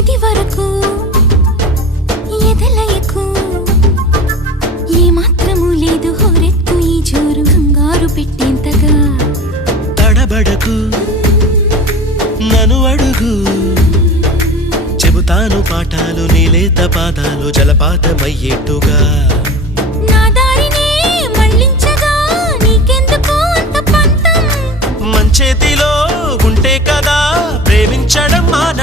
ఇది వరకు ఎదలయకు ఏ మాత్రము లేదు హోరెత్తు ఈ జోరు కంగారు పెట్టేంతగా తడబడకు నన్ను అడుగు చెబుతాను పాఠాలు నీలేత పాదాలు జలపాతమయ్యేట్టుగా నా దారినే మళ్ళించగా నీకెందుకు అంత పంతం మంచేతిలో ఉంటే కదా ప్రేమించడం మాన